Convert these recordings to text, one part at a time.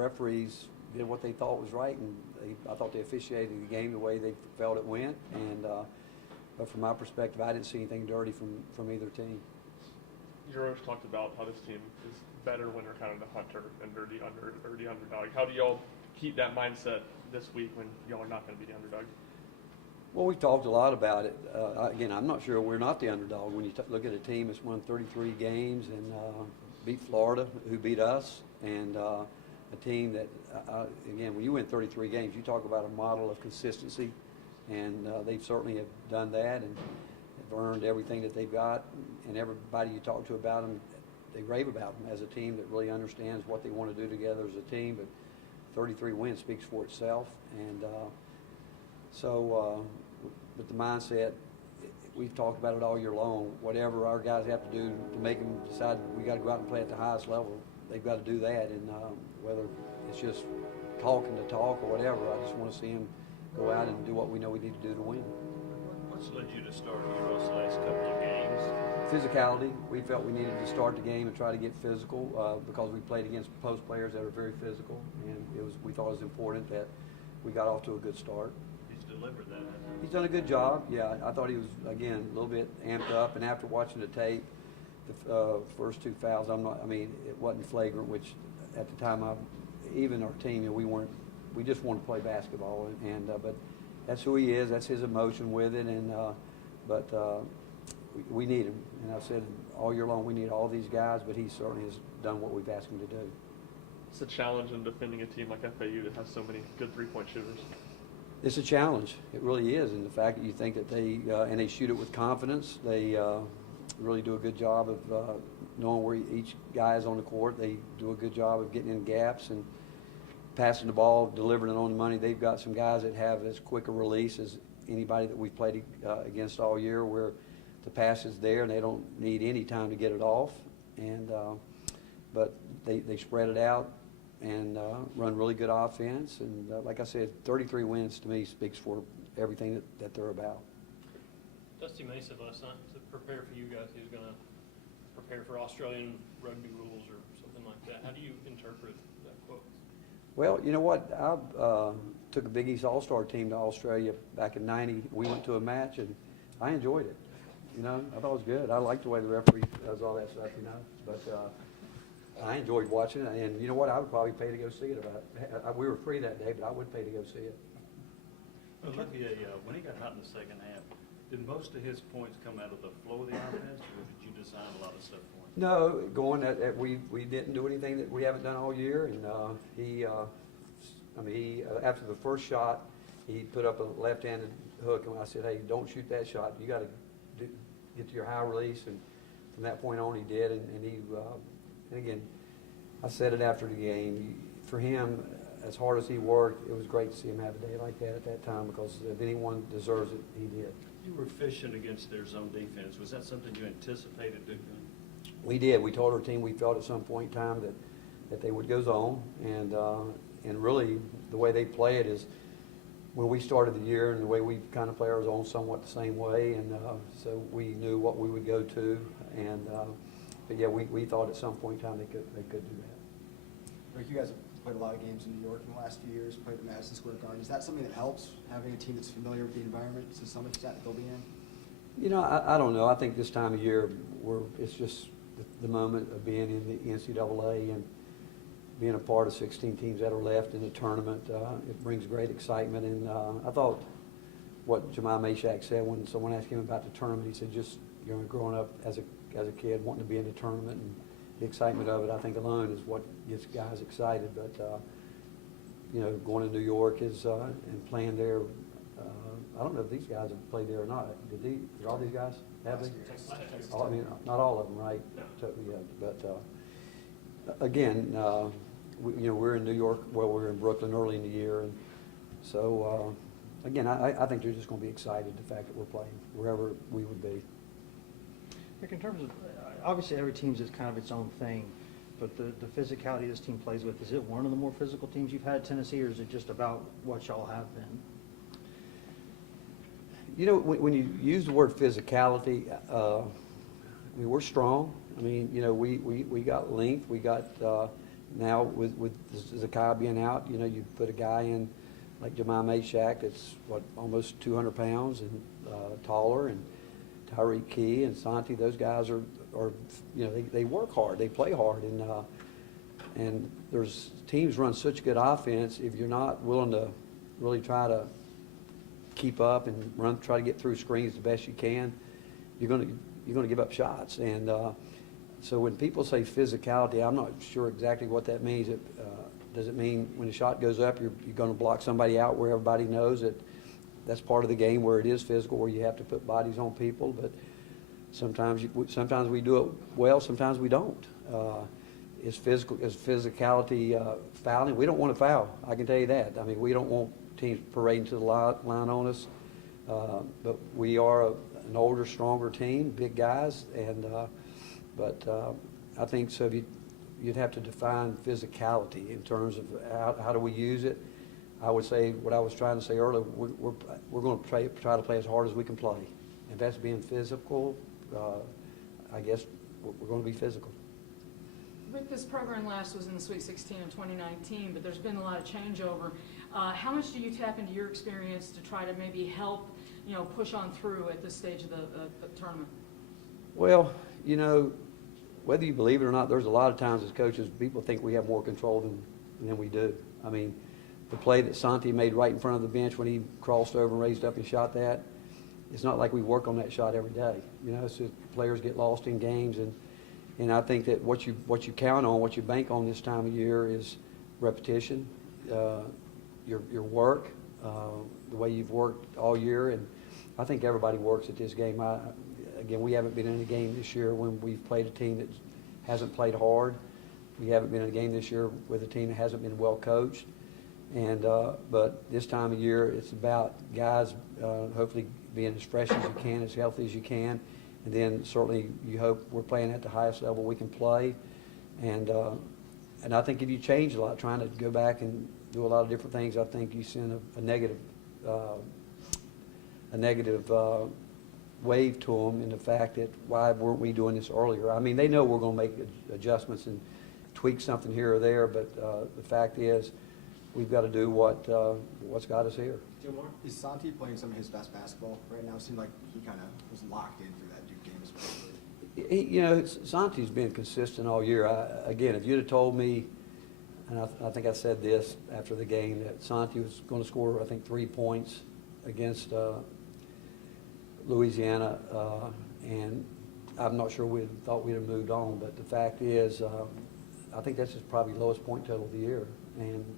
referees did what they thought was right, and I thought they officiated the game the way they felt it went. And but from my perspective, I didn't see anything dirty from either team. George talked about how this team is better when they're kind of the hunter and they're the underdog. How do y'all keep that mindset this week when y'all are not going to be the underdog? Well, we've talked a lot about it. Again, I'm not sure we're not the underdog. When you look at a team that's won 33 games and beat Florida, who beat us, and a team that, again, when you win 33 games, you talk about a model of consistency, and they certainly have done that and have earned everything that they've got. And everybody you talk to about them, they rave about them as a team that really understands what they want to do together as a team. But 33 wins speaks for itself, and with the mindset, we've talked about it all year long. Whatever our guys have to do to make them decide we got to go out and play at the highest level, they've got to do that. And whether it's just talking to talk or whatever, I just want to see them go out and do what we know we need to do to win. What's led you to start Heroes the last couple of games? Physicality. We felt we needed to start the game and try to get physical because we played against post players that are very physical, and we thought it was important that we got off to a good start. Delivered that. He's done a good job. Yeah, I thought he was, again, a little bit amped up, and after watching the tape, the first two fouls, it wasn't flagrant, which at the time, even our team, we just wanted to play basketball, but that's who he is. That's his emotion with it, and we need him. And I've said all year long we need all these guys, but he certainly has done what we've asked him to do. It's a challenge in defending a team like FAU that has so many good three-point shooters. It's a challenge. It really is, and the fact that you think that they shoot it with confidence. They really do a good job of knowing where each guy is on the court. They do a good job of getting in gaps and passing the ball, delivering it on the money. They've got some guys that have as quick a release as anybody that we've played against all year, where the pass is there and they don't need any time to get it off. And but they spread it out and run really good offense. And like I said, 33 wins to me speaks for everything that they're about. Dusty Mesa last night to prepare for you guys. He was going to prepare for Australian rugby rules or something like that. How do you interpret that quote? Well, you know what? I took a Big East All-Star team to Australia back in '90. We went to a match, and I enjoyed it. You know, I thought it was good. I liked the way the referee does all that stuff, you know. But I enjoyed watching it, and you know what? I would probably pay to go see it. We were free that day, but I would pay to go see it. Well, when he got hot in the second half, did most of his points come out of the flow of the offense, or did you design a lot of stuff for him? No, we didn't do anything that we haven't done all year, and he after the first shot, he put up a left-handed hook, and I said, hey, don't shoot that shot. You got to get to your high release, and from that point on, he did, and he. And again, I said it after the game. For him, as hard as he worked, it was great to see him have a day like that at that time, because if anyone deserves it, he did. You were fishing against their zone defense. Was that something you anticipated doing? We did. We told our team we felt at some point in time that they would go zone, and really the way they play it is when we started the year and the way we kind of play our zone somewhat the same way, and so we knew what we would go to, and. But yeah, we thought at some point in time they could do that. Rick, you guys have played a lot of games in New York in the last few years, played at Madison Square Garden. Is that something that helps, having a team that's familiar with the environment to some extent that they'll be in? You know, I don't know. I think this time of year, it's just the moment of being in the NCAA and being a part of 16 teams that are left in the tournament. It brings great excitement. And I thought what Jemai Mashak said when someone asked him about the tournament, he said just growing up as a kid, wanting to be in the tournament, and the excitement of it, I think alone is what gets guys excited. But going to New York is and playing there. I don't know if these guys have played there or not. Did all these guys have they? Not all of them, right? Yeah. But again, we're in New York. Well, we're in Brooklyn early in the year, and so again, I think they're just going to be excited the fact that we're playing wherever we would be. In terms of, obviously every team's is kind of its own thing, but the physicality this team plays with, is it one of the more physical teams you've had at Tennessee, or is it just about what y'all have been? You know, when you use the word physicality, we're strong. I mean, we got length, we got now with Zakai being out, you know, you put a guy in like Jemai Mashak that's, almost 200 pounds and taller, and Tyreek Key and Santi, those guys are you know, they work hard, they play hard, and there's teams run such good offense. If you're not willing to really try to keep up and try to get through screens the best you can, you're going to give up shots. And so when people say physicality, I'm not sure exactly what that means. Does it mean when the shot goes up, you're going to block somebody out where everybody knows that that's part of the game where it is physical, where you have to put bodies on people? But sometimes we do it well, sometimes we don't. Is physicality fouling? We don't want to foul, I can tell you that. I mean, we don't want teams parading to the line on us. But we are an older, stronger team, big guys, and but I think so. You'd have to define physicality in terms of how do we use it. I would say what I was trying to say earlier. We're going to try to play as hard as we can play. If that's being physical, I guess we're going to be physical. Rick, this program last was in the Sweet 16 in 2019, but there's been a lot of changeover. How much do you tap into your experience to try to maybe help, you know, push on through at this stage of the tournament? Well, you know, whether you believe it or not, there's a lot of times as coaches, people think we have more control than we do. I mean, the play that Santi made right in front of the bench when he crossed over and raised up and shot that, it's not like we work on that shot every day. You know, so players get lost in games, and I think that what you count on, what you bank on this time of year is repetition, your work, the way you've worked all year, and I think everybody works at this game. Again, we haven't been in a game this year when we've played a team that hasn't played hard. We haven't been in a game this year with a team that hasn't been well coached. And but this time of year, it's about guys hopefully being as fresh as you can, as healthy as you can, and then certainly you hope we're playing at the highest level we can play. And I think if you change a lot, trying to go back and do a lot of different things, I think you send a negative wave to them in the fact that why weren't we doing this earlier? I mean, they know we're going to make adjustments and tweak something here or there, but the fact is we've got to do what's got us here. Is Santi playing some of his best basketball right now? It seemed like he kind of was locked in through that Duke game especially. You know, Santi's been consistent all year. Again, if you'd have told me, and I think I said this after the game, that Santi was going to score, I think, 3 points against Louisiana, and I'm not sure we thought we'd have moved on, but the fact is, I think that's his probably lowest point total of the year.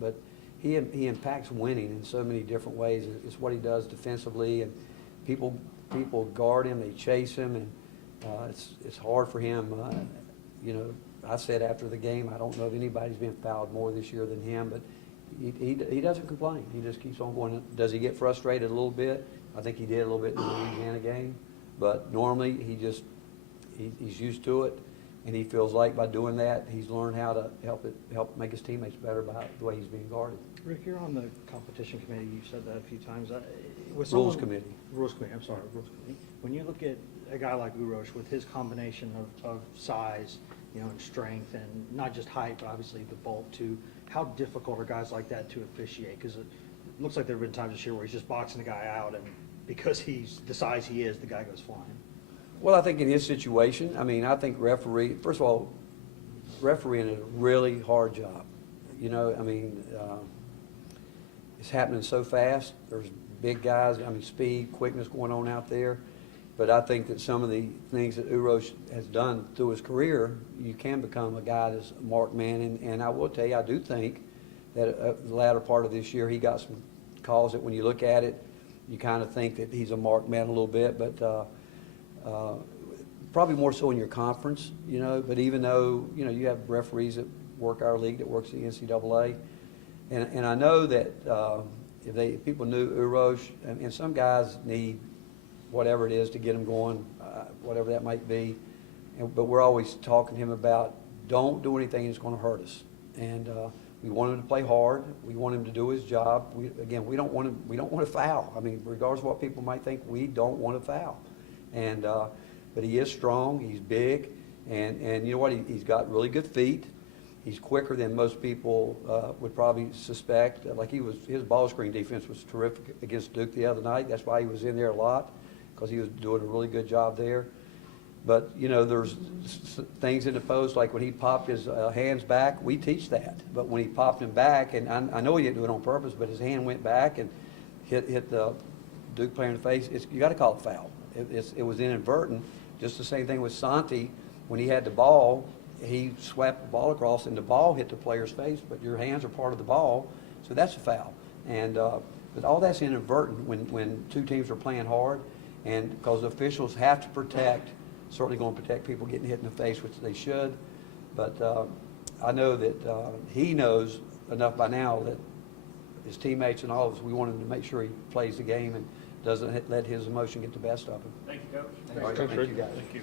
But he impacts winning in so many different ways. It's what he does defensively, and people guard him, they chase him, and it's hard for him. You know, I said after the game, I don't know if anybody's been fouled more this year than him, but he doesn't complain. He just keeps on going. Does he get frustrated a little bit? I think he did a little bit in the Louisiana game, but normally he's used to it, and he feels like by doing that he's learned how to help make his teammates better by the way he's being guarded. Rick, you're on the competition committee. You've said that a few times. Rules committee. Rules committee. I'm sorry, rules committee. When you look at a guy like Urosh with his combination of size, you know, and strength, and not just height, but obviously the bulk too, how difficult are guys like that to officiate? Because it looks like there have been times this year where he's just boxing the guy out, and because he's the size he is, the guy goes flying. Well, I think in his situation, I mean, I think first of all, refereeing is a really hard job. You know, I mean, it's happening so fast. There's big guys, I mean, speed, quickness going on out there. But I think that some of the things that Urosh has done through his career, you can become a guy that's a marked man. And I will tell you, I do think that the latter part of this year, he got some calls that when you look at it, you kind of think that he's a marked man a little bit, but probably more so in your conference, you know. But even though, you know, you have referees that work our league, that works the NCAA, and I know that if people knew Urosh, and some guys need whatever it is to get them going, whatever that might be, but we're always talking to him about don't do anything that's going to hurt us, and we want him to play hard. We want him to do his job. We don't want to foul. I mean, regardless of what people might think, we don't want to foul. And but he is strong. He's big, and you know what? He's got really good feet. He's quicker than most people would probably suspect. Like his ball screen defense was terrific against Duke the other night. That's why he was in there a lot, because he was doing a really good job there. But, you know, there's things in the post, like when he popped his hands back, we teach that. But when he popped them back, and I know he didn't do it on purpose, but his hand went back and hit the Duke player in the face, you got to call it foul. It was inadvertent. Just the same thing with Santi. When he had the ball, he swept the ball across, and the ball hit the player's face, but your hands are part of the ball, so that's a foul. And but all that's inadvertent when two teams are playing hard, and because the officials have to protect, certainly going to protect people getting hit in the face, which they should. But I know that he knows enough by now that his teammates and all of us, we want him to make sure he plays the game and doesn't let his emotion get the best of him. Thank you, Coach. All right, Thanks, thank Rick. you guys. Thank you.